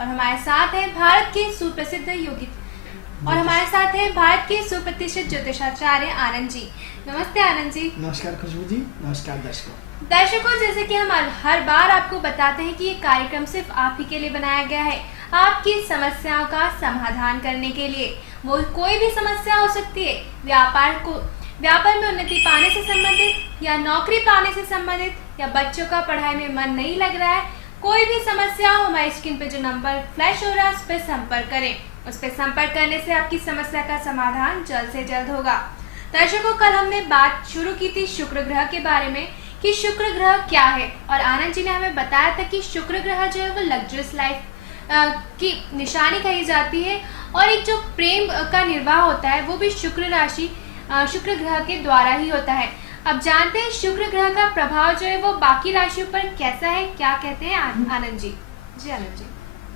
और हमारे साथ है भारत के सुप्रसिद्ध योगी और हमारे साथ है भारत के सुप्रतिष्ठित ज्योतिषाचार्य आनंद जी। नमस्ते आनंद जी। नमस्कार खुशबू जी। नमस्कार दर्शकों, जैसे कि हम हर बार आपको बताते हैं कि ये कार्यक्रम सिर्फ आप ही के लिए बनाया गया है, आपकी समस्याओं का समाधान करने के लिए। वो कोई भी समस्या हो सकती है, व्यापार में उन्नति पाने से संबंधित या नौकरी पाने से संबंधित या बच्चों का पढ़ाई में मन नहीं लग रहा है, कोई भी समस्या हो, हमारी स्क्रीन पे जो नंबर फ्लैश हो रहा है उस पर संपर्क करें। उस पर संपर्क करने से आपकी समस्या का समाधान जल्द से जल्द होगा। दर्शकों, कल हमने बात शुरू की थी शुक्र ग्रह के बारे में कि शुक्र ग्रह क्या है, और आनंद जी ने हमें बताया था कि शुक्र ग्रह जो है वो लग्जरियस लाइफ की निशानी कही जाती है, और एक जो प्रेम का निर्वाह होता है वो भी शुक्र ग्रह के द्वारा ही होता है। अब जानते हैं शुक्र ग्रह का प्रभाव जो है वो बाकी राशियों पर कैसा है, क्या कहते हैं आनंद जी। जी आनंद जी।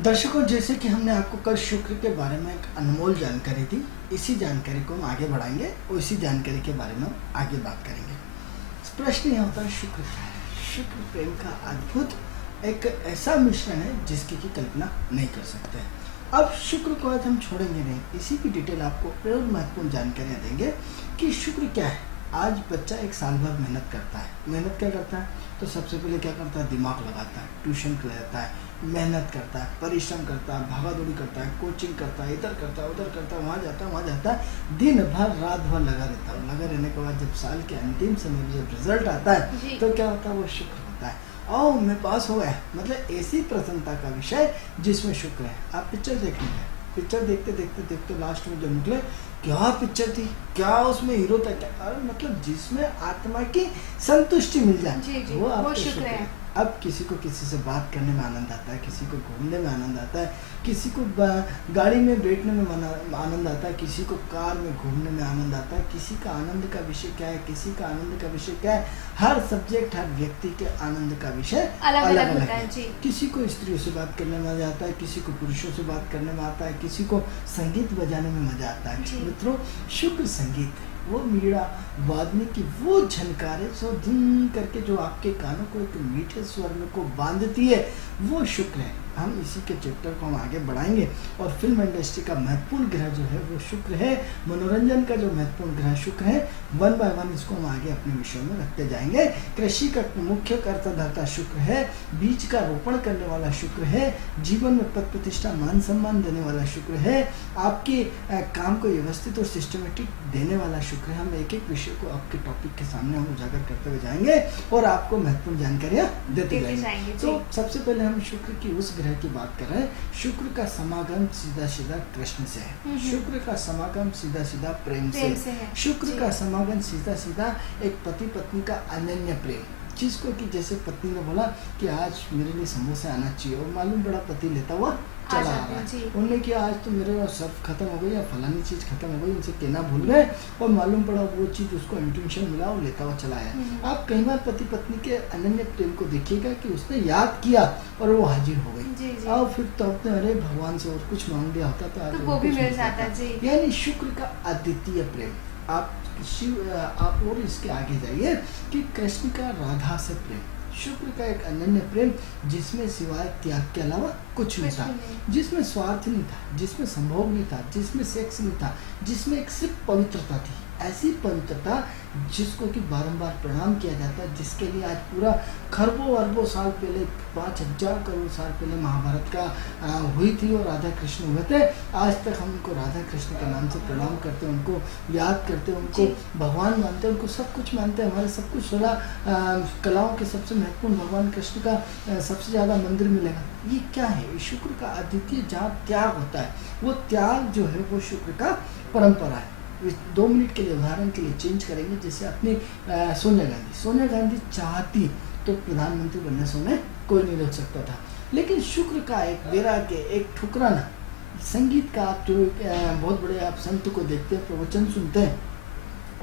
दर्शकों, जैसे कि हमने आपको कल शुक्र के बारे में एक अनमोल जानकारी दी, इसी जानकारी को हम आगे बढ़ाएंगे और इसी जानकारी के बारे में हम आगे बात करेंगे। प्रश्न यह होता है, शुक्र क्या है? शुक्र प्रेम का अद्भुत एक ऐसा मिश्रण है जिसकी की कल्पना नहीं कर सकते। अब शुक्र को आज हम छोड़ेंगे नहीं, इसी की डिटेल आपको और महत्वपूर्ण जानकारियाँ देंगे कि शुक्र क्या है। आज बच्चा एक साल भर मेहनत करता है। मेहनत क्या करता है? तो सबसे पहले क्या करता है? दिमाग लगाता है, ट्यूशन लेता है, मेहनत करता है, परिश्रम करता है, भागादौड़ी करता है, कोचिंग करता है, इधर करता है, उधर करता है, वहाँ जाता है, दिन भर रात भर लगा रहता है। लगा रहने के बाद जब साल के अंतिम समय में जब रिजल्ट आता है तो क्या होता है? वो शुक्र होता है। और मैं पास हो गया, मतलब ऐसी प्रसन्नता का विषय जिसमें शुक्र है। आप पिक्चर देखने गए, पिक्चर देखते लास्ट में जो निकले, क्या पिक्चर थी, क्या उसमें हीरो था, क्या अरे मतलब जिसमें आत्मा की संतुष्टि मिल जाए वो आपको शुक्र है। अब किसी को किसी से बात करने में आनंद आता है, किसी को घूमने में आनंद आता है, किसी को गाड़ी में बैठने में आनंद आता है, किसी को कार में घूमने में आनंद आता है। किसी का आनंद का विषय क्या है, किसी का आनंद का विषय क्या है। हर सब्जेक्ट, हर व्यक्ति के आनंद का विषय अलग अलग है। किसी को स्त्रियों से बात करने में मजा आता है, किसी को पुरुषों से बात करने में आता है, किसी को संगीत बजाने में मजा आता है। मित्रों, शुक्र संगीत है, वो मीड़ा वादनी की वो झनकारे सो धुन करके जो आपके कानों को एक मीठे स्वर में को बांधती है, वो शुक्र है। हम इसी के चैप्टर को हम आगे बढ़ाएंगे। और फिल्म इंडस्ट्री का महत्वपूर्ण ग्रह जो है वो शुक्र है। मनोरंजन का जो महत्वपूर्ण ग्रह शुक्र है। वन बाय वन इसको हम आगे अपने विषयों में रखते जाएंगे। कृषि का मुख्य कर्ताधाता शुक्र है। बीज का रोपण करने वाला शुक्र है। जीवन में पद प्रतिष्ठा मान सम्मान देने वाला शुक्र है। आपके काम को व्यवस्थित और सिस्टमेटिक देने वाला शुक्र है। हम एक एक विषय को आपके टॉपिक के सामने हम उजागर करते हुए जाएंगे और आपको महत्वपूर्ण जानकारियाँ देते जाएंगे। तो सबसे पहले हम शुक्र की उस ग्रह की बात कर रहे हैं। शुक्र का समागम सीधा कृष्ण से है। शुक्र का समागम सीधा प्रेम से है। शुक्र का समागम सीधा एक पति पत्नी का अनन्य प्रेम, जिसको कि जैसे पत्नी ने बोला कि आज मेरे लिए समोसे आना चाहिए, और मालूम बड़ा पति लेता हुआ चला आ रहा है। उन्होंने किया आज तो मेरे सर्फ खत्म हो गई या फलानी चीज़ खत्म हो गई, उनसे कहना भूल गए, और मालूम पड़ा वो चीज़ उसको इंट्यूशन मिला और लेता हुआ चला आया। आप कई बार पति पत्नी के अनन्य प्रेम को देखिएगा कि उसने याद किया और वो हाजिर हो गई, और फिर तो अपने अरे भगवान से और कुछ मांग लिया होता तो वो भी मिल जाता। यानी शुक्र का अद्वितीय प्रेम। आप और इसके आगे जाइए कि कृष्ण का राधा से प्रेम, शुक्र का एक अनन्य प्रेम जिसमें सिवाय त्याग के अलावा कुछ नहीं था, जिसमें स्वार्थ नहीं था, जिसमें संभोग नहीं था, जिसमें सेक्स नहीं था, जिसमें एक सिर्फ पवित्रता थी। ऐसी पवित्रता जिसको कि बारंबार प्रणाम किया जाता है, जिसके लिए आज पूरा खरबों अरबों साल पहले 5000 करोड़ साल पहले महाभारत का हुई थी और राधा कृष्ण हुए थे। आज तक हम उनको राधा कृष्ण के नाम से प्रणाम करते हैं, उनको याद करते हैं, उनको भगवान मानते हैं, उनको सब कुछ मानते हैं। हमारे सब कुछ 16 कलाओं के सबसे महत्वपूर्ण भगवान कृष्ण का सबसे ज़्यादा मंदिर मिलेगा। ये क्या है? शुक्र का अद्वितीय जहाँ त्याग होता है, वो त्याग जो है वो शुक्र का परंपरा है। 2 मिनट के लिए उदाहरण के लिए चेंज करेंगे। जैसे अपनी सोनिया गांधी चाहती तो प्रधानमंत्री बनने से कोई नहीं रोक सकता था, लेकिन शुक्र का एक वैराग्य, एक ठुकराना। संगीत का आप जो बहुत बड़े आप संत को देखते हैं, प्रवचन सुनते हैं,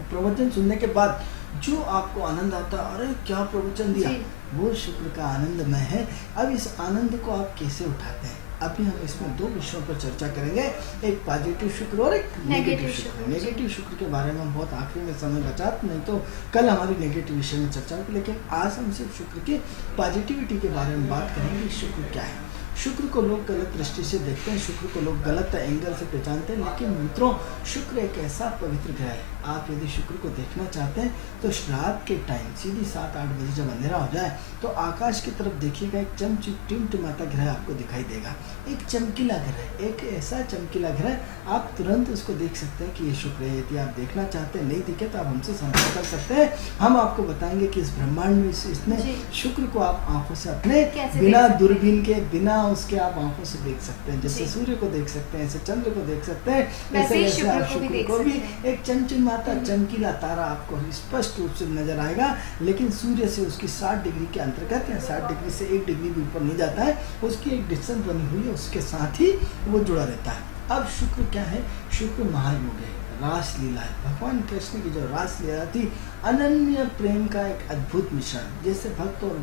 प्रवचन सुनने के बाद जो आपको आनंद आता, अरे क्या प्रवचन दिया, वो शुक्र का आनंदमय है। अब इस आनंद को आप कैसे उठाते हैं? अभी हम इसमें 2 विषयों पर चर्चा करेंगे, एक पॉजिटिव शुक्र और एक नेगेटिव शुक्र। नेगेटिव शुक्र के बारे में बहुत आखिरी में समय बचा, नहीं तो कल हमारी नेगेटिव विषय में चर्चा होगी, लेकिन आज हम सिर्फ शुक्र की पॉजिटिविटी के बारे में बात करेंगे। शुक्र क्या है? शुक्र को लोग गलत दृष्टि से देखते हैं, शुक्र को लोग गलत एंगल से पहचानते हैं, लेकिन मित्रों शुक्र एक ऐसा पवित्र ग्रह है। आप यदि शुक्र को देखना चाहते हैं तो रात के टाइम सीधी 7-8 बजे जब अंधेरा हो जाए तो आकाश की तरफ देखिएगा, एक टिमटिमाता ग्रह आपको दिखाई देगा। एक चमकीला ग्रह, एक ऐसा चमकीला ग्रह, आप तुरंत उसको देख सकते हैं कि ये शुक्र है। यदि आप देखना चाहते हैं, नहीं दिखे तो आप हमसे संपर्क कर सकते हैं। हम आपको बताएंगे कि इस ब्रह्मांड में इसने शुक्र को आप आंखों से अपने बिना दूरबीन के, बिना उसके आप आंखों से देख सकते हैं। जैसे सूर्य को देख सकते हैं, ऐसे चंद्र को देख सकते हैं, वैसे आप शुक्र को भी एक चमचमाता चमकीला तारा आपको स्पष्ट रूप से नजर आएगा। लेकिन सूर्य से उसकी 60 डिग्री के अंतर्गत या 60 डिग्री से 1 डिग्री भी ऊपर नहीं जाता है, उसकी एक डिस्टेंस बनी हुई है, उसके साथ ही वो जुड़ा रहता है। अब शुक्र क्या है? शुक्र महायोग है, रास लीला है। भगवान कृष्ण की जो रास लीला थी, अनन्य प्रेम का एक अद्भुत मिश्रण, जैसे भक्त और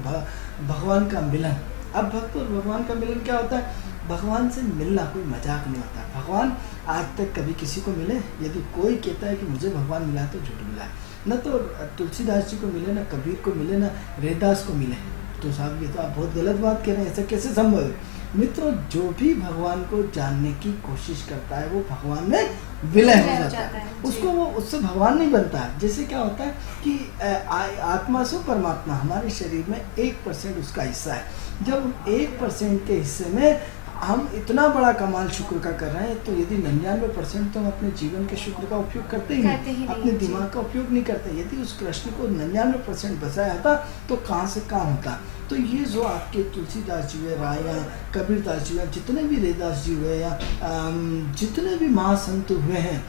भगवान का मिलन। अब भक्त और भगवान का मिलन क्या होता है? भगवान से मिलना कोई मजाक नहीं होता। भगवान आज तक कभी किसी को मिले? यदि कोई कहता है कि मुझे भगवान मिला है तो झूठ मिला है। न तो तुलसीदास जी को मिले, न कबीर को मिले, न रैदास को मिले। तो साहब ये तो आप बहुत गलत बात कह रहे हैं, ऐसा कैसे संभव है? मित्रों जो भी भगवान को जानने की कोशिश करता है वो भगवान में विलय हो जाता है, उसको वो उससे भगवान नहीं बनता है। जैसे क्या होता है कि आत्मा से परमात्मा, हमारे शरीर में 1% उसका हिस्सा है। जब 1% के हिस्से में हम इतना बड़ा कमाल शुक्र का कर रहे हैं, तो यदि 99% तो हम अपने जीवन के शुक्र का उपयोग करते ही नहीं, अपने दिमाग का उपयोग नहीं करते। यदि उस कृष्ण को 99% बचाया था तो कहाँ से काम होता। तो ये जो आपके तुलसीदास जी हुए, राय, कबीरदास जी हुए, जितने भी रैदास जी हुए या जितने भी महासंत हुए हैं,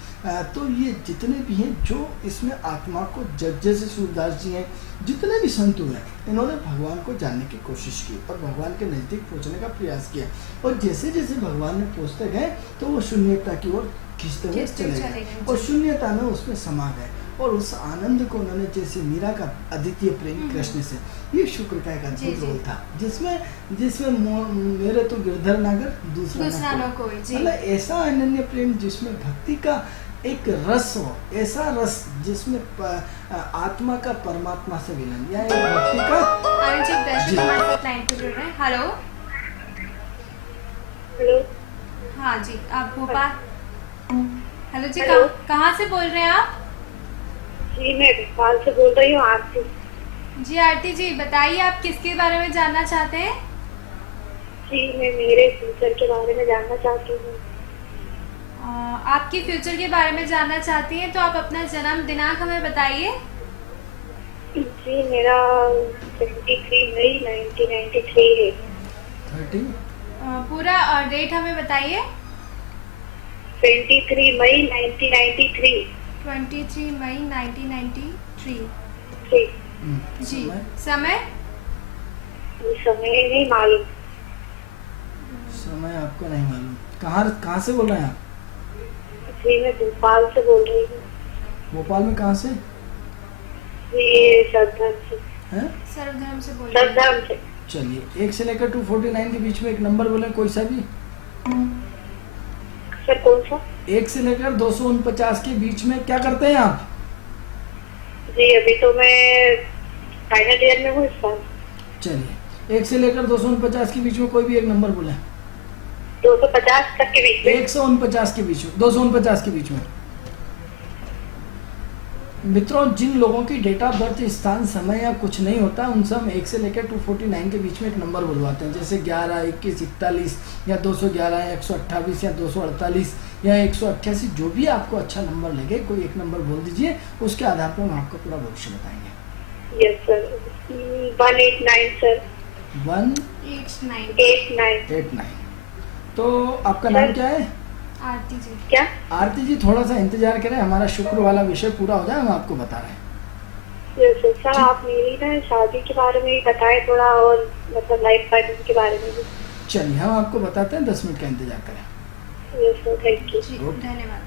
तो ये जितने भी हैं जो इसमें आत्मा को जैसे सूरदास जी हैं, जितने भी संत हुए इन्होंने भगवान को जानने की कोशिश की और भगवान के नज़दीक पहुंचने का प्रयास किया। और जैसे जैसे भगवान में पहुंचते गए तो वो शून्यता की ओर खींचते हुए चले गए और शून्यता में उसमें समा गए। और उस आनंद को उन्होंने, जैसे मीरा का अद्वितीय प्रेम कृष्ण से, ये शुक्र का एक अद्भुत रोल था, जिसमें मेरे तो गिरधर नागर दूसरा न कोई। मतलब ऐसा अनन्य प्रेम जिसमें भक्ति का एक रस हो, ऐसा रस जिसमें आत्मा का परमात्मा से विलन, या एक भक्ति का। Hello hello. हाँ जी, आप भोपाल। हेलो जी, कहाँ से बोल रहे हैं आप? जी मैं भोपाल से बोल रही हूँ, आरती। जी आरती जी, बताइए आप किसके बारे में जानना चाहते हैं? जी मैं मेरे फ्यूचर के बारे में जानना चाहती हूँ। आपके फ्यूचर के बारे में जानना चाहती हैं तो आप अपना जन्म दिनांक हमें बताइए। जी मेरा 23 मई 1993 है। 30? पूरा डेट हमें बताइए। 23 मई 1993। 23 मई 1993। जी, समय? समय नहीं मालूम। समय आपको नहीं मालूम? कहाँ से बोल रहे हैं आप? जी मैं भोपाल से बोल रही हूँ। भोपाल में कहाँ से? जी सर्वधर्म से। हैं? सर्वधर्म से बोल रहे हैं। सर्वधर्म से। चलिए 1 से लेकर 249 के बीच में एक नंबर बोले, कोई सा भी। सर कौन सा? 1 से लेकर 249 के बीच में क्या करते हैं आप? जी अभी तो मैं फाइनल ईयर में हूँ इस साल। चलिए 1 से लेकर 249 के बीच में कोई भी एक नंबर बोले। 250 तक के बीच में। 149 के बीच में, 249 के बीच में। मित्रों जिन लोगों की डेट ऑफ बर्थ, स्थान, समय या कुछ नहीं होता, उनसे हम 1 से लेकर 249 के बीच में एक नंबर बुलवाते हैं। जैसे 11, 21, 41 या 211 या 128 या 248 या 188, जो भी आपको अच्छा नंबर लगे, कोई एक नंबर बोल दीजिए, उसके आधार पर हम आपको पूरा भविष्य बताएंगे। Yes sir. 189 सर। 189। तो आपका नाम क्या है? आरती जी। क्या? आरती जी थोड़ा सा इंतजार करें, हमारा शुक्र वाला विषय पूरा हो जाए, हम आपको बता रहे हैं। Yes sir. आप मेरी ना शादी के बारे में बताएं थोड़ा, और मतलब लाइफ पार्टनर के बारे में भी। चलिए हम आपको बताते हैं, 10 मिनट का इंतजार करें। Yes sir, thank you. धन्यवाद।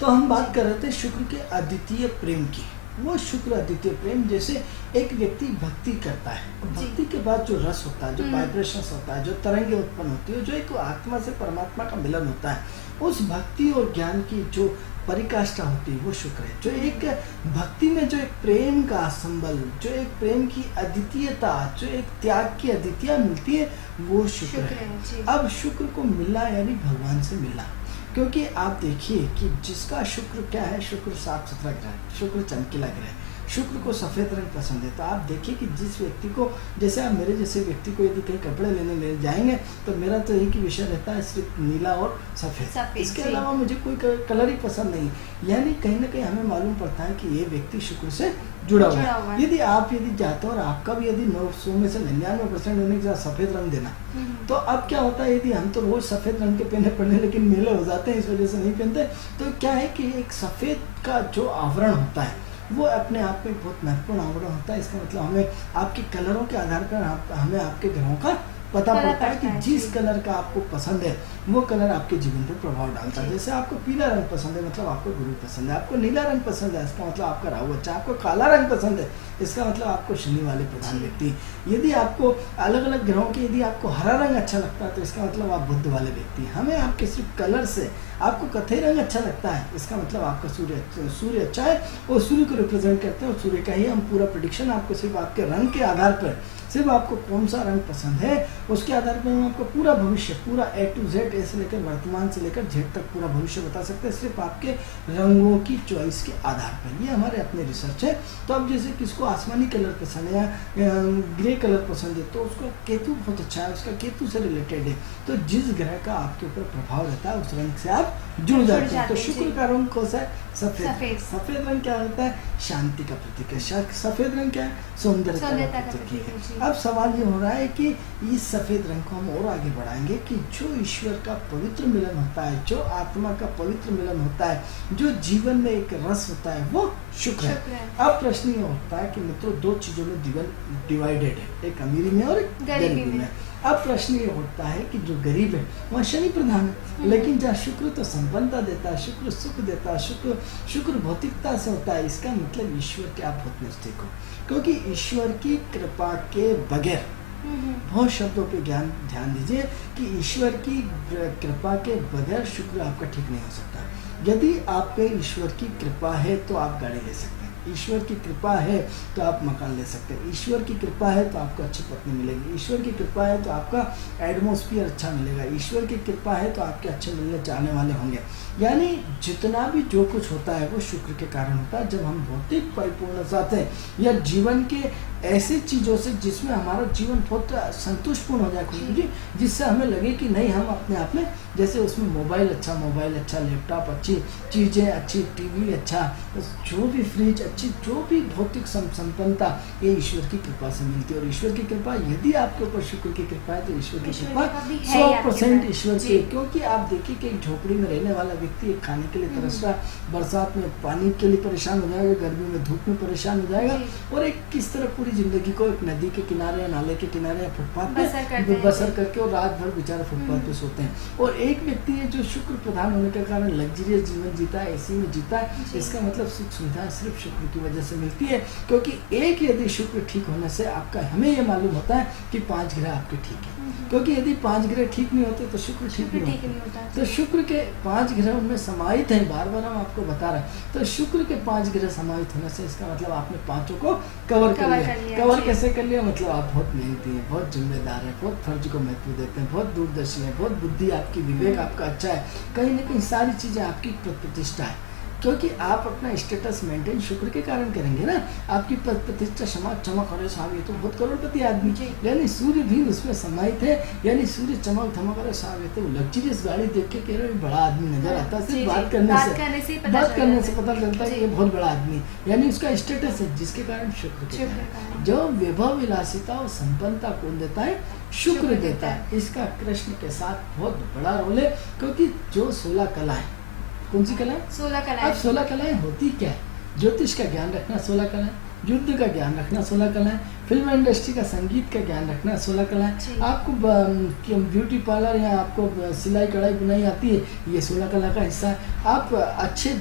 तो हम बात कर रहे थे शुक्र के अद्वितीय प्रेम की। वो शुक्र अद्वितीय प्रेम। जैसे एक व्यक्ति भक्ति करता है, भक्ति के बाद जो रस होता है, जो वाइब्रेशन होता है, जो तरंगे उत्पन्न होती है, जो एक आत्मा से परमात्मा का मिलन होता है, उस भक्ति और ज्ञान की जो परिकाष्ठा होती है वो शुक्र है। जो एक भक्ति में जो एक प्रेम का संबल, जो एक प्रेम की अद्वितीयता, जो एक त्याग की अद्वितीयता मिलती है, वो शुक्र है। अब शुक्र को मिलना यानी भगवान से मिलना। क्योंकि आप देखिए कि जिसका शुक्र क्या है, शुक्र साफ सुथरा ग्रह है, शुक्र चमकीला ग्रह है, शुक्र को सफ़ेद रंग पसंद है। तो आप देखिए कि जिस व्यक्ति को, जैसे आप मेरे जैसे व्यक्ति को यदि कहीं कपड़े ले जाएंगे तो मेरा तो एक ही विषय रहता है, सिर्फ नीला और सफ़ेद। इसके अलावा मुझे कोई कलर ही पसंद नहीं। यानी कहीं ना कहीं हमें मालूम पड़ता है कि ये व्यक्ति शुक्र से जुड़ा हुआ है। यदि चाहते हो और आपका भी यदि 100 में से 99% होने के साथ सफ़ेद रंग देना, तो अब क्या होता है, यदि हम तो रोज़ सफ़ेद रंग के पहने पड़ने लेकिन मेले हो जाते हैं, इस वजह से नहीं पहनते, तो क्या है कि एक सफ़ेद का जो आवरण होता है वो अपने आप में बहुत महत्वपूर्ण आवरण होता है। इसका मतलब हमें आपके कलरों के आधार पर हमें आपके ग्रहों का पता पड़ता है कि जिस कलर का आपको पसंद है वो कलर आपके जीवन पर प्रभाव डालता है। जैसे आपको पीला रंग पसंद है, मतलब आपको गुरु पसंद है। आपको नीला रंग पसंद है, इसका मतलब आपका राहु अच्छा। आपको काला रंग पसंद है, इसका मतलब आपको शनि वाले प्रधान व्यक्ति। यदि आपको अलग अलग ग्रहों के यदि आपको हरा रंग अच्छा लगता है तो इसका मतलब आप बुध वाले व्यक्ति। हमें आपके सिर्फ कलर से, आपको कथई रंग अच्छा लगता है, इसका मतलब आपका सूर्य अच्छा है और सूर्य को रिप्रेजेंट करते हैं। और सूर्य का ही हम पूरा प्रेडिक्शन आपको सिर्फ आपके रंग के आधार पर, सिर्फ आपको कौन सा रंग पसंद है उसके आधार पर हम आपको पूरा भविष्य, पूरा A to Z, ए से लेकर वर्तमान से लेकर Z तक पूरा भविष्य बता सकते हैं, सिर्फ आपके रंगों की चॉइस के आधार पर। ये हमारे अपने रिसर्च है। तो अब जैसे किसको आसमानी कलर पसंद है या ग्रे कलर पसंद है, तो उसका केतु बहुत अच्छा है, उसका केतु से रिलेटेड है। तो जिस ग्रह का आपके ऊपर प्रभाव रहता है उस रंग से आप जुड़ जाते हैं। तो शुक्र का रंग कौन सा है? सफेद। सफेद रंग क्या होता है? शांति का प्रतीक है। सफेद रंग क्या है? सौंदर्यता का प्रतीक है। अब सवाल ये हो रहा है कि इस सफेद रंग को हम और आगे बढ़ाएंगे कि जो ईश्वर का पवित्र मिलन होता है, जो आत्मा का पवित्र मिलन होता है, जो जीवन में एक रस होता है, वो शुक्र है। अब प्रश्न ये होता है कि मित्रों, दो चीजों में जीवन डिवाइडेड है, एक अमीरी में और एक गरीबी में। अब प्रश्न ये होता है कि जो गरीब है वह शनि प्रधान है, लेकिन जहाँ शुक्र तो संपन्नता देता है, शुक्र सुख देता है, शुक्र भौतिकता से होता है। इसका मतलब ईश्वर के आप बहुत नजदीक हो, क्योंकि ईश्वर की कृपा के बगैर, बहुत शब्दों पे ध्यान दीजिए कि ईश्वर की कृपा के बगैर शुक्र आपका ठीक नहीं हो सकता। यदि आप पे ईश्वर की कृपा है तो आप गाड़ी ले सकते हैं, ईश्वर की कृपा है तो आप मकान ले सकते हैं, ईश्वर की कृपा है तो आपको अच्छी पत्नी मिलेगी, ईश्वर की कृपा है तो आपका एटमॉस्फेयर अच्छा मिलेगा, ईश्वर की कृपा है तो आपके अच्छे मिलने चाहने वाले होंगे। यानी जितना भी जो कुछ होता है वो शुक्र के कारण होता है। जब हम भौतिक परिपूर्णता चाहते हैं या जीवन के ऐसी चीज़ों से जिसमें हमारा जीवन बहुत संतुष्टपूर्ण हो जाए, खुशी जी, जिससे हमें लगे कि नहीं हम अपने आप में, जैसे उसमें मोबाइल अच्छा, लैपटॉप अच्छी चीज़ें अच्छी, टीवी अच्छा, जो भी फ्रिज अच्छी, जो भी भौतिक संपन्नता ये ईश्वर की कृपा से मिलती है। और ईश्वर की कृपा, यदि आपके ऊपर शुक्र की कृपा है तो ईश्वर की कृपा 100% ईश्वर की। क्योंकि आप देखिए कि एक झोपड़ी में रहने वाला व्यक्ति एक खाने के लिए तरस रहा, बरसात में पानी के लिए परेशान हो जाएगा, गर्मी में धूप में परेशान हो जाएगा, और एक किस तरह पूरी जिंदगी को एक नदी के किनारे, नाले के किनारे या फुटपाथ पे बसर करके और रात भर बेचारे फुटपाथ पे सोते हैं। और एक व्यक्ति है जो शुक्र प्रधान होने के कारण लग्जरियस जीवन जीता है, एसी में जीता है। इसका मतलब सुख सुविधा सिर्फ शुक्र की वजह से मिलती है। क्योंकि एक यदि शुक्र ठीक होने से आपका, हमें यह मालूम होता है कि 5 ग्रह आपके ठीक है, क्योंकि यदि 5 ग्रह ठीक नहीं होते तो शुक्र ठीक नहीं होता। तो शुक्र के 5 ग्रह उनमें समाहित हैं, बार बार हम आपको बता रहे हैं। तो शुक्र के 5 ग्रह समाहित होने से इसका मतलब आपने 5 को कवर कर लिया। कवर कैसे कर लिया? मतलब आप बहुत मेहनती हैं, बहुत जिम्मेदार हैं, बहुत फर्ज को महत्व देते हैं, बहुत दूरदर्शी हैं, बहुत बुद्धि आपकी, विवेक आपका अच्छा है, कहीं ना कहीं सारी चीज़ें आपकी प्रतिष्ठा है। क्योंकि आप अपना स्टेटस मेंटेन शुक्र के कारण करेंगे ना, आपकी प्रतिष्ठा समाज चमक और साहब, तो बहुत करोड़पति आदमी, यानी सूर्य भी उसमें समाहित है। यानी सूर्य चमक धमक और साहब, तो लग्जरियस गाड़ी देख के कह रहे बड़ा आदमी नजर आता है, सिर्फ बात करने से पता चलता है कि ये बहुत बड़ा आदमी, यानी उसका स्टेटस है, जिसके कारण शुक्र जो वैभव विलासिता और संपन्नता कौन देता है? शुक्र देता है। इसका कृष्ण के साथ बहुत बड़ा रोल है, क्योंकि जो 16 कला है, कौन सी कला है? 16 कलाएं। अब 16 कलाएं होती क्या है? ज्योतिष का ज्ञान रखना 16 कलाएं, युद्ध का ज्ञान रखना 16 कलाएं, फिल्म इंडस्ट्री का, संगीत का ज्ञान रखना 16 कलाएं, जी। आपको ब्यूटी पार्लर या आपको सिलाई कढ़ाई बुनाई आती है, ये 16 कला का हिस्सा है, आप अच्छे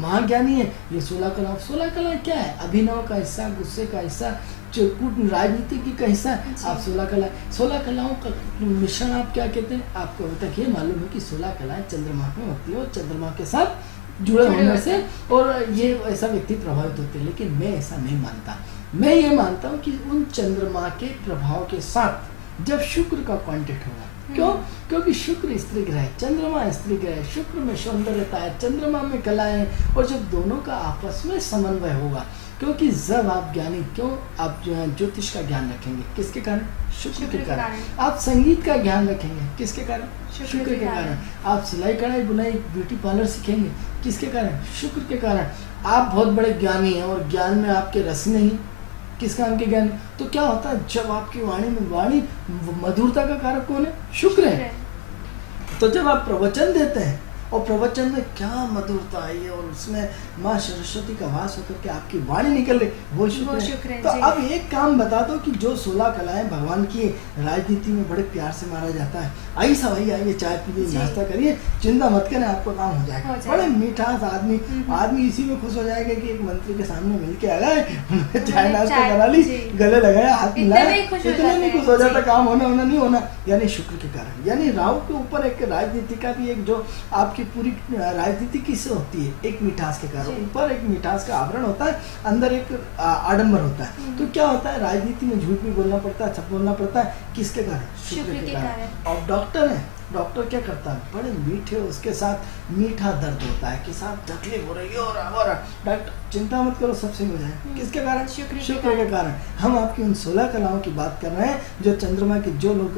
महाज्ञानी है, ये 16 कला। 16 कला क्या है? अभिनव का हिस्सा, गुस्से का हिस्सा, राजनीति का हिस्सा, आप 16 कला। 16 कलाओं का मिश्रण आप क्या कहते हैं? आपको अभी तक ये मालूम है कि 16 कलाएं चंद्रमा में होती है और चंद्रमा के साथ जुड़े होने से और ये ऐसा व्यक्ति प्रभावित होते हैं, लेकिन मैं ऐसा नहीं मानता। मैं ये मानता हूँ कि उन चंद्रमा के प्रभाव के साथ जब शुक्र का कांटेक्ट होगा, क्यों? क्योंकि शुक्र स्त्री ग्रह है, चंद्रमा स्त्री ग्रह है, शुक्र में सौंदर्यता है, चंद्रमा में कलाएं, और जब दोनों का आपस में समन्वय होगा, क्योंकि जब आप ज्ञानी, क्यों आप जो है ज्योतिष का ज्ञान रखेंगे, किसके कारण? शुक्र के कारण। आप संगीत का ज्ञान रखेंगे, किसके कारण? शुक्र के कारण। आप सिलाई कढ़ाई बुनाई ब्यूटी पार्लर सीखेंगे, किसके कारण? शुक्र के कारण। आप बहुत बड़े ज्ञानी हैं और ज्ञान में आपके रस नहीं, किस काम के ज्ञान? तो क्या होता है जब आपकी वाणी मधुरता का कारक कौन है? शुक्र है। तो जब आप प्रवचन देते हैं और प्रवचन में क्या मधुरता आई है और उसमें माँ सरस्वती का वास होकर के आपकी वाणी निकल रही, वो शुक्र है। तो अब एक काम बता दो कि जो 16 कलाएं भगवान की राजनीति में बड़े प्यार से मारा जाता है, आई सब आइए चाय पीजिए, नाश्ता करिए, चिंता मत करें, आपका काम हो जाएगा। बड़े मीठास आदमी इसी में खुश हो जाएगा कि एक मंत्री के सामने मिल के आ गए, चाय नाश्ता करा ली, गले लगाया, हाथ मिलाया, इतने नहीं खुश हो जाता, काम होना नहीं होना। यानी शुक्र के कारण, यानी राहु के ऊपर एक राजनीति का भी एक जो आपकी पूरी राजनीति किससे होती है? एक मिठास के कारण। ऊपर एक मिठास का आवरण होता है, अंदर एक आडंबर होता है। तो क्या होता है? राजनीति में झूठ भी बोलना पड़ता है, सच बोलना पड़ता है, किसके कारण? शुक्र के कारण। और डॉक्टर है, डॉक्टर क्या करता है? बड़े मीठे, उसके साथ मीठा दर्द होता है कि साहब तकलीफ हो रही है और डॉक्टर चिंता मत करो, सब सही हो जाए, किसके कारण? शुक्र के कारण। हम आपकी उन 16 कलाओं की बात कर रहे हैं जो चंद्रमा की, जो लोग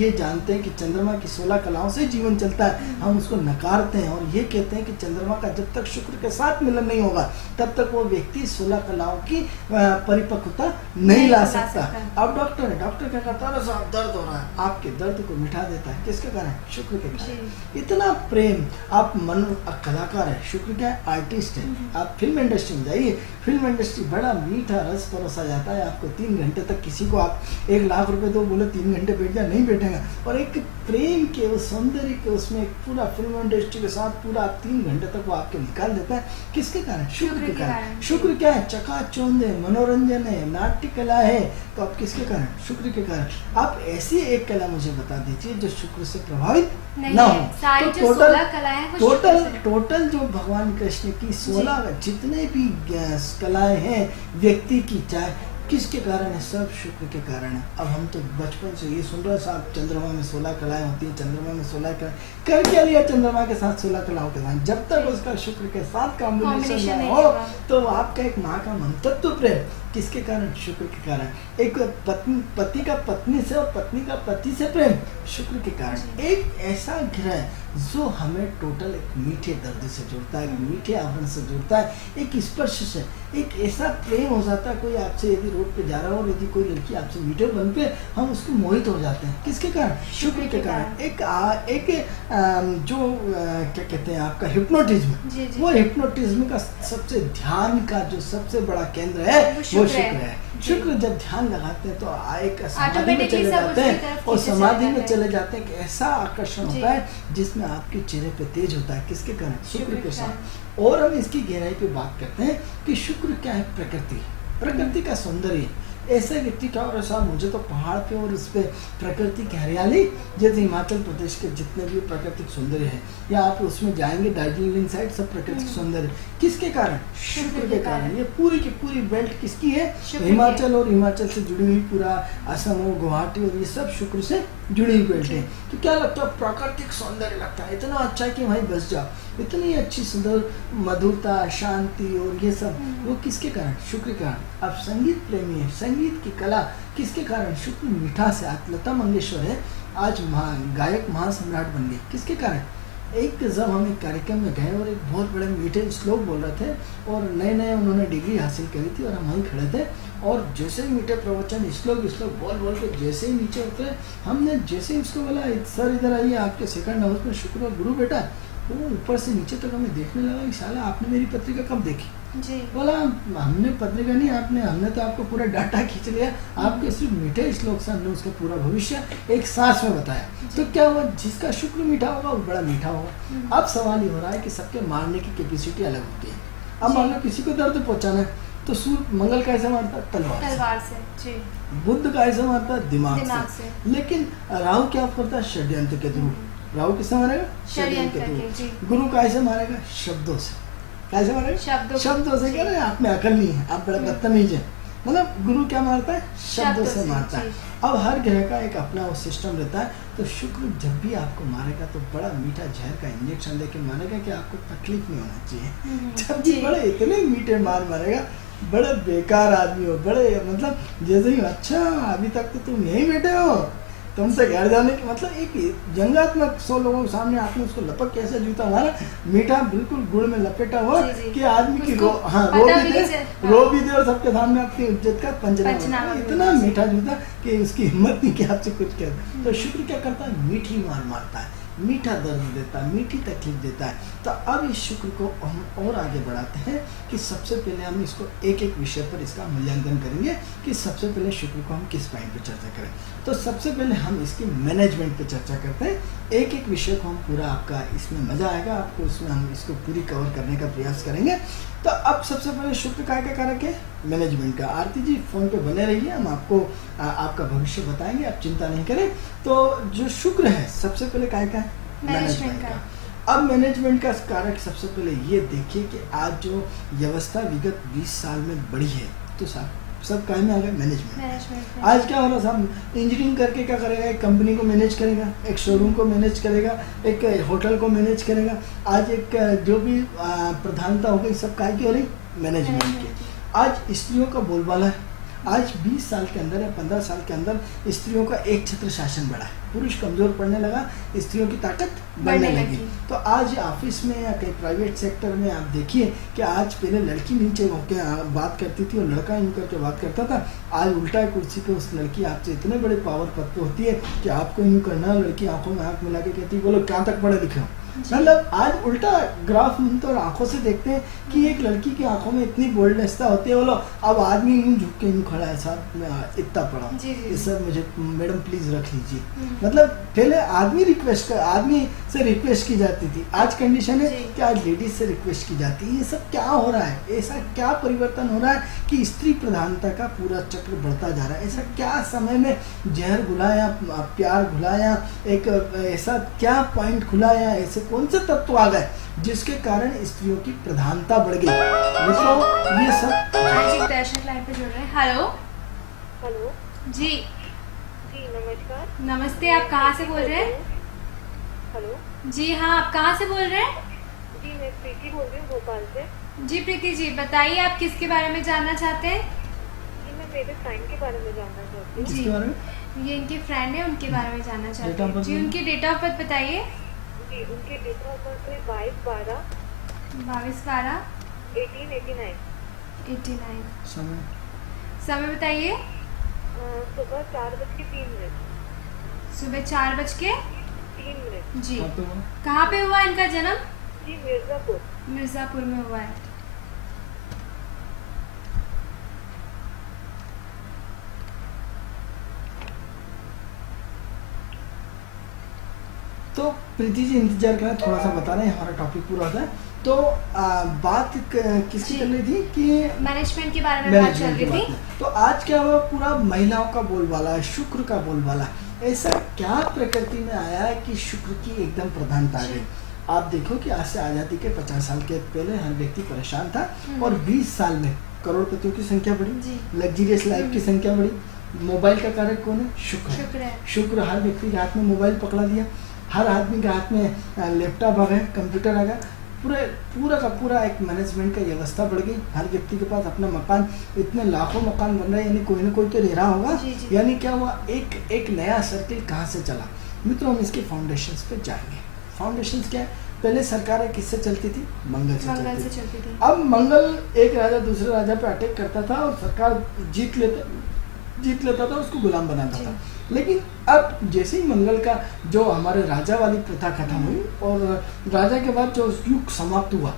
ये जानते हैं कि चंद्रमा की 16 कलाओं से जीवन चलता है, हम उसको नकारते हैं और ये कहते हैं कि चंद्रमा का जब तक शुक्र के साथ मिलन नहीं होगा तब तक वो व्यक्ति 16 कलाओं की परिपक्वता नहीं ला सकता। अब डॉक्टर है, डॉक्टर क्या करता है? साहब दर्द हो रहा है, आपके दर्द को मिटा देता है, किसके कारण? शुक्र के कारण। इतना प्रेम। आप कलाकार है, शुक्र क्या है? आर्टिस्ट है। आप फिल्म इंडस्ट्री में जाइए, फिल्म इंडस्ट्री बड़ा मीठा रस परोसा जाता है आपको। 3 घंटे तक किसी को आप 1 लाख रुपए दो, बोले 3 घंटे बैठ जा, नहीं बैठेगा। और एक प्रेम के, उस सौंदर्य के, उसमें एक पूरा फिल्म इंडस्ट्री के साथ पूरा 3 घंटे तक वो आपके निकाल देता है, किसके कारण? शुक्र के कारण। शुक्र क्या है? चकाचौंध है, मनोरंजन है, नाट्य कला है, तो आप किसके कारण? शुक्र के कारण। आप ऐसी एक कला मुझे बता दीजिए जो शुक्र से प्रभावित ना हो। तो टोटल जो भगवान कृष्ण की 16 जितने भी कलाएं हैं व्यक्ति की, चाहे किसके कारण है? सब शुक्र के कारण है। अब हम तो बचपन से ये सुन रहे हैं साहब चंद्रमा में 16 कलाएं होती हैं, चंद्रमा में 16 कलाएं, कर क्या लिया चंद्रमा के साथ 16 कलाओं के साथ? जब तक उसका शुक्र के साथ कॉम्बिनेशन ना हो तो आपका एक माँ का मंतत्व प्रेम, किसके कारण? शुक्र के कारण। एक पति का पत्नी से और पत्नी का पति से प्रेम, शुक्र के कारण। एक ऐसा ग्रह जो हमें टोटल एक मीठे दर्द से जुड़ता है, एक मीठे आवरण से जुड़ता है, एक स्पर्श से, एक ऐसा प्रेम हो जाता है। कोई आपसे यदि रोड पे जा रहा हो और यदि कोई लड़की आपसे मीठे बन पे, हम उसको मोहित हो जाते हैं, किसके कारण? शुक्र के कारण। एक जो क्या कहते हैं आपका हिप्नोटिज्म, वो हिप्नोटिज्म का सबसे ध्यान का जो सबसे बड़ा केंद्र है वो शुक्र है। शुक्र जब ध्यान लगाते हैं तो एक समाधि में चले जाते हैं और समाधि में चले जाते हैं, ऐसा आकर्षण होता है जिसमें आपके चेहरे पे तेज होता है, किसके कारण? शुक्र के साथ। और हम इसकी गहराई पे बात करते हैं कि शुक्र क्या है? प्रकृति का सौंदर्य। ऐसे व्यक्ति क्या हो रहा है साहब, मुझे तो पहाड़ पे और उस पे प्रकृति की हरियाली, जैसे हिमाचल प्रदेश के जितने भी प्राकृतिक सौंदर्य है, या आप उसमें जाएंगे दार्जिलिंग साइड, सब प्राकृतिक सौंदर्य, किसके कारण? शुक्र के कारण। ये पूरी की पूरी बेल्ट किसकी है? हिमाचल, और हिमाचल से जुड़ी हुई पूरा असम और गुवाहाटी और ये सब शुक्र से जुड़ी हुई बेल्ट है। तो क्या लगता है? प्राकृतिक सौंदर्य लगता है, इतना अच्छा है कि भाई बस जाओ, इतनी अच्छी सुंदर मधुरता, शांति और ये सब, वो किसके कारण? शुक्र के कारण। अब संगीत प्रेमी है, संगीत की कला किसके कारण? शुक्र मिठास है। आज लता मंगेशकर है, आज गायक महासम्राट बन गए, किसके कारण? एक जब हम एक कार्यक्रम में गए और एक बहुत बड़े मीठे श्लोक बोल रहे थे और नए नए उन्होंने डिग्री हासिल करी थी और हम वहीं खड़े थे, और जैसे ही मीठे प्रवचन श्लोक बोल के जैसे ही नीचे उतरे, हमने जैसे ही उसको बोला सर इधर आइए, आपके सेकंड हाउस में शुक्र और गुरु बेटा, वो ऊपर से नीचे तक हमें देखने लगा कि साला आपने मेरी पत्रिका कब देखी? जी बोला हमने पत्रिका नहीं, हमने तो आपको पूरा डाटा खींच लिया, आपके सिर्फ मीठे श्लोक से हमने उसका पूरा भविष्य एक सांस में बताया। तो क्या हुआ, जिसका शुक्र मीठा होगा वो बड़ा मीठा होगा। अब सवाल ये हो रहा है कि सबके मारने की कैपेसिटी अलग होती है। अब मान लो किसी को दर्द पहुंचाना है तो सूर्य मंगल कैसे मारता है, तलवार से। जी बुद्ध कैसे मारता है, दिमाग से। लेकिन राहु क्या करता है, षड्यंत्र के थ्रू। राहु किससे मारेगा, षड्यंत्र के थ्रू। गुरु कैसे मारेगा, शब्दों से। कैसे मारेगा, शब्दों से। कह रहे हैं आप में अकल नहीं है, आप बड़ा बदतमीज है। मतलब गुरु क्या मारता है, शब्दों से मारता है। अब हर ग्रह का एक अपना वो सिस्टम रहता है। तो शुक्र जब भी आपको मारेगा तो बड़ा मीठा जहर का इंजेक्शन लेके मारेगा कि आपको तकलीफ नहीं होना चाहिए। जब भी बड़े इतने मीठे मारेगा, बड़े बेकार आदमी हो, बड़े मतलब जैसे ही अच्छा अभी तक तो तुम यहीं बैठे हो, तुमसे घर जाने की मतलब एक व्यंग्यात्मक 100 लोगों के सामने आपने उसको लपक कैसे जूता मारा, मीठा बिल्कुल गुड़ में लपेटा हुआ कि आदमी की रो भी दे और सबके सामने आपकी इज्जत का पंचनामा, इतना मीठा जूता कि उसकी हिम्मत नहीं कि आपसे कुछ कह। तो शुक्र क्या करता है, मीठी मार मारता है, मीठा दर्द देता है, मीठी तकलीफ देता है। तो अब इस शुक्र को हम और आगे बढ़ाते हैं कि सबसे पहले हम इसको एक एक विषय पर इसका मूल्यांकन करेंगे कि सबसे पहले शुक्र को हम किस पॉइंट पर चर्चा करें। तो सबसे पहले हम इसकी मैनेजमेंट पे चर्चा करते हैं। एक एक विषय को हम पूरा, आपका इसमें मज़ा आएगा, आपको इसमें हम इसको पूरी कवर करने का प्रयास करेंगे। तो अब सबसे पहले शुक्र का क्या कारक है, मैनेजमेंट का। आरती जी फ़ोन पे बने रहिए, हम आपको आपका भविष्य बताएंगे, आप चिंता नहीं करें। तो जो शुक्र है सबसे पहले क्या है, मैनेजमेंट का। अब मैनेजमेंट का कारक सबसे पहले ये देखिए कि आज जो व्यवस्था विगत 20 साल में बढ़ी है, तो सब काम में आ गया मैनेजमेंट। आज क्या हो रहा है, सब इंजीनियरिंग करके क्या करेगा, एक कंपनी को मैनेज करेगा, एक शोरूम को मैनेज करेगा, एक होटल को मैनेज करेगा। आज एक जो भी प्रधानता हो गई सब काय की हो रही, मैनेजमेंट की। आज स्त्रियों का बोलबाला है। आज 20 साल के अंदर या 15 साल के अंदर स्त्रियों का एक छत्र शासन बढ़ा है। पुरुष कमजोर पड़ने लगा, स्त्रियों की ताकत बढ़ने लगी। तो आज ऑफिस में या कहीं प्राइवेट सेक्टर में आप देखिए कि आज पहले लड़की नीचे होकर बात करती थी और लड़का यूँ करके बात करता था। आज उल्टा है, कुर्सी पे उस लड़की आपसे इतने बड़े पावर पद पे होती है कि आपको यूँ करना, लड़की आंखों में आंख मिला के कहती है बोलो क्या तक पढ़े लिखे हो। मतलब आज उल्टा ग्राफ हम तो आंखों से देखते हैं कि एक लड़की की आंखों में इतनी बोल्डनेसता होती है, बोलो अब आदमी यूँ झुक के यूँ खड़ा है, साहब मैं इतना पढ़ा, ये सब मुझे मैडम प्लीज रख लीजिए। मतलब पहले आदमी से रिक्वेस्ट की जाती थी, आज कंडीशन है कि आज लेडीज से रिक्वेस्ट की जाती है। ये सब क्या हो रहा है, ऐसा क्या परिवर्तन हो रहा है कि स्त्री प्रधानता का पूरा चक्र बढ़ता जा रहा है। ऐसा क्या समय में जहर घुलाया, प्यार घुलाया, एक ऐसा क्या पॉइंट खुलाया, ऐसे कौन से तत्व आ गए जिसके कारण स्त्रियों की प्रधानता बढ़ गई। मित्रों ये सब लाइन पे जुड़ रहे हैं। हेलो हेलो जी नमस्कार। नमस्ते, आप कहाँ से बोल रहे हैं? हेलो जी हाँ, आप कहाँ से बोल रहे हैं? जी मैं प्रीति बोल रही हूँ भोपाल से। जी प्रीति जी बताइए, आप किसके बारे में जानना चाहते हैं? जी मैं मेरे फ्रेंड के बारे में जानना चाहती हूँ। इसके बारे में, ये इनके फ्रेंड है, उनके बारे में जानना चाहते हैं। जी उनकी डेट ऑफ बर्थ बताइए। जी उनके डेट ऑफ बर्थ है 22/12 1889। समय बताइए। सुबह 4:03। सुबह 4:03। जी तो कहाँ पे हुआ इनका जन्म? जी मिर्जापुर। मिर्जापुर में हुआ है। तो प्रीति जी इंतजार करें, थोड़ा सा बता रहे हैं, हमारा टॉपिक पूरा होता है। तो बात किसकी चल रही थी कि मैनेजमेंट के बारे में बात चल रही थी। तो आज क्या हुआ, पूरा महिलाओं का बोलबाला है, शुक्र का बोलबाला। ऐसा क्या प्रकृति में आया है कि शुक्र की एकदम प्रधानता आ गई। आप देखो कि आज से आज़ादी के 50 साल के पहले हर व्यक्ति परेशान था और 20 साल में करोड़पतियों की संख्या बढ़ी, लग्जरियस लाइफ की संख्या बढ़ी। मोबाइल का कारक कौन है, शुक्र है। शुक्र हर व्यक्ति के हाथ में मोबाइल पकड़ा दिया, हर आदमी के हाथ में लैपटॉप आ गए, कंप्यूटर आ गया, पूरा का पूरा एक मैनेजमेंट का व्यवस्था बढ़ गई। हर व्यक्ति के पास अपना मकान, इतने लाखों मकान बन रहे हैं, यानी कोई ना कोई तो रह रहा होगा। यानी क्या हुआ, एक नया सर्किल कहाँ से चला। मित्रों हम इसके फाउंडेशंस पे जाएंगे। फाउंडेशंस क्या है, पहले सरकारें किससे चलती थी, मंगल से चलती थी। अब मंगल एक राजा दूसरे राजा पे अटैक करता था और सरकार जीत लेता था, उसको गुलाम बनाता था। लेकिन अब जैसे ही मंगल का जो हमारे राजा वाली प्रथा खत्म हुई और राजा के बाद जो युग समाप्त हुआ,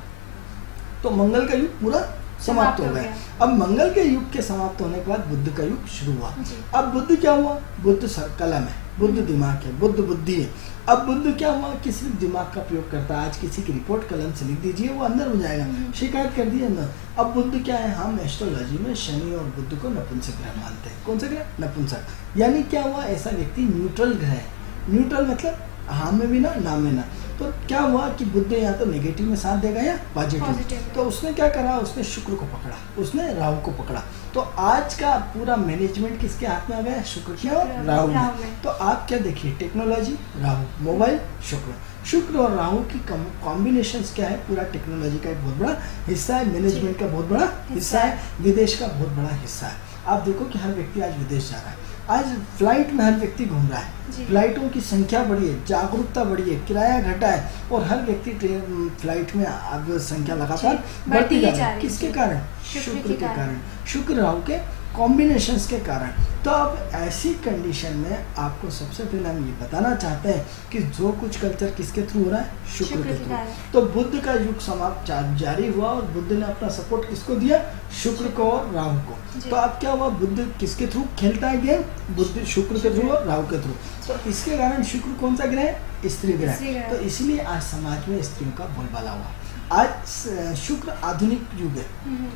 तो मंगल का युग पूरा समाप्त हो हो गया। गया। अब मंगल के युग के समाप्त होने के बाद बुद्ध का युग शुरू हुआ। जी। अब बुद्ध क्या हुआ? बुद्ध कलम है, बुद्ध दिमाग है, बुद्ध बुद्धि है। अब बुद्ध क्या हुआ कि सिर्फ दिमाग का प्रयोग करता है। आज किसी की रिपोर्ट कलम से लिख दीजिए, वो अंदर हो जाएगा, शिकायत कर दी अंदर। अब बुद्ध क्या है? हम एस्ट्रोलॉजी में शनि और बुद्ध को नपुंसक ग्रह मानते हैं। कौन सा ग्रह? नपुंसक। यानी क्या हुआ? ऐसा व्यक्ति न्यूट्रल ग्रह है। न्यूट्रल मतलब हाँ में भी ना, ना में ना। तो क्या हुआ कि बुद्ध या तो नेगेटिव में साथ देगा या पॉजिटिव। पॉजिटिव। तो उसने क्या करा? उसने शुक्र को पकड़ा, उसने राहु को पकड़ा। तो आज का पूरा मैनेजमेंट किसके हाथ में आ गया? शुक्र के और राहु में। तो आप क्या देखिए, टेक्नोलॉजी राहु, मोबाइल शुक्र, शुक्र और राहु की कॉम्बिनेशंस क्या है? पूरा टेक्नोलॉजी का एक बहुत बड़ा हिस्सा है, मैनेजमेंट का बहुत बड़ा हिस्सा है, विदेश का बहुत बड़ा हिस्सा है। आप देखो कि हर व्यक्ति आज विदेश जा रहा है, आज फ्लाइट में हर व्यक्ति घूम रहा है, फ्लाइटों की संख्या बढ़ी है, जागरूकता बढ़ी है, किराया घटा है और हर व्यक्ति ट्रेन फ्लाइट में अब संख्या लगातार बढ़ती जा रही है। किसके कारण? शुक्र के कारण, शुक्र राहु के कॉम्बिनेशंस के कारण। तो अब ऐसी कंडीशन में आपको सबसे पहले हम ये बताना चाहते हैं कि जो कुछ कल्चर किसके थ्रू हो रहा है? शुक्र के थ्रू। तो बुद्ध का युग समाप्त जारी हुआ और बुद्ध ने अपना सपोर्ट किसको दिया? शुक्र को और राहु को। तो अब क्या हुआ? बुद्ध किसके थ्रू खेलता है गेम? बुद्ध शुक्र के थ्रू और राहु के थ्रू। तो इसके कारण शुक्र कौन सा ग्रह है? स्त्री ग्रह। तो इसलिए आज समाज में स्त्रियों का बोलबाला हुआ। आज शुक्र आधुनिक युग है।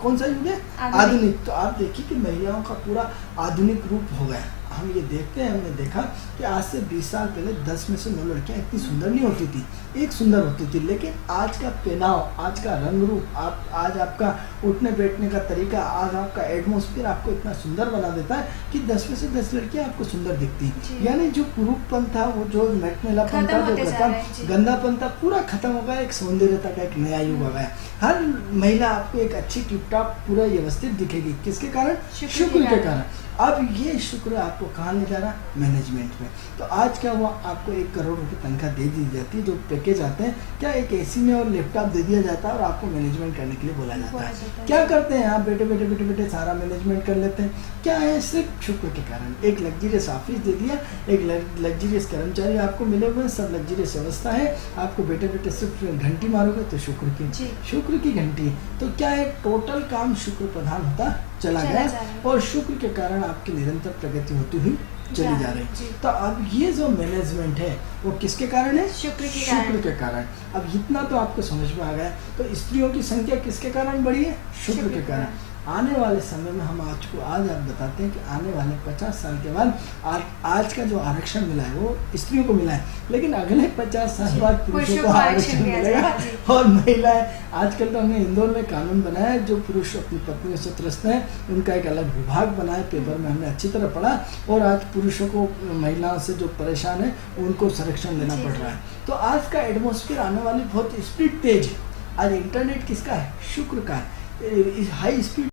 कौन सा युग है? आधुनिक। तो आप देखिए कि महिलाओं का पूरा आधुनिक रूप हो गया। हम ये देखते हैं, हमने देखा कि आज से 20 साल पहले 10 में से 9 लड़कियां इतनी सुंदर नहीं होती थी, एक सुंदर होती थी। लेकिन आज का पहनाव, आज का रंग रूप, आज आपका उठने बैठने का तरीका, आज आपका एटमॉस्फेयर आपको इतना सुंदर बना देता है कि 10 में से 10 लड़कियां आपको सुंदर दिखती। यानी जो कुरूपपन था, वो जो मैटमेलापन था, जो गंदापन था, पूरा खत्म हो गया। एक सौंदर्यता का एक नया युग आ गया। हर महिला आपको एक अच्छी टिपटॉप पूरा व्यवस्थित दिखेगी। किसके कारण? शुक्र के कारण। अब ये शुक्र आपको कहाँ ले जा रहा? मैनेजमेंट में। तो आज क्या हुआ? आपको 1 करोड़ रुपए तनख्वाह दे दी जाती है, जो पैकेज आते हैं, क्या एक एसी में और लैपटॉप दे दिया जाता है और आपको मैनेजमेंट करने के लिए बोला जाता है। क्या करते हैं आप? बैठे सारा मैनेजमेंट कर लेते हैं। क्या है? सिर्फ शुक्र के कारण। एक लग्जरियस ऑफिस दे दिया, एक लग्जरियस कर्मचारी आपको मिले हुए हैं, सब लग्जरियस व्यवस्था है। आपको बैठे सिर्फ घंटी मारोगे तो शुक्र की घंटी। तो क्या है? टोटल काम शुक्र प्रधान होता चला गया और शुक्र के कारण आपकी निरंतर प्रगति होती हुई चली जा रही। तो अब ये जो मैनेजमेंट है वो किसके कारण है? शुक्र के कारण। अब इतना तो आपको समझ में आ गया। तो स्त्रियों की संख्या किसके कारण बढ़ी है? शुक्र के कारण। आने वाले समय में हम आज आप बताते हैं कि आने वाले 50 साल के बाद आज का जो आरक्षण मिला है वो स्त्रियों को मिला है, लेकिन अगले 50 साल बाद पुरुषों को आरक्षण मिलेगा और महिलाएं। आजकल तो हमने इंदौर में कानून बनाया है, जो पुरुष अपनी पत्नियों से त्रस्त हैं उनका एक अलग विभाग बनाया। पेपर में हमने अच्छी तरह पढ़ा और आज पुरुषों को, महिलाओं से जो परेशान है उनको संरक्षण देना पड़ रहा है। तो आज का एटमॉस्फेयर आने वाली बहुत स्पीड तेज है। आज इंटरनेट किसका है? शुक्र का है। High speed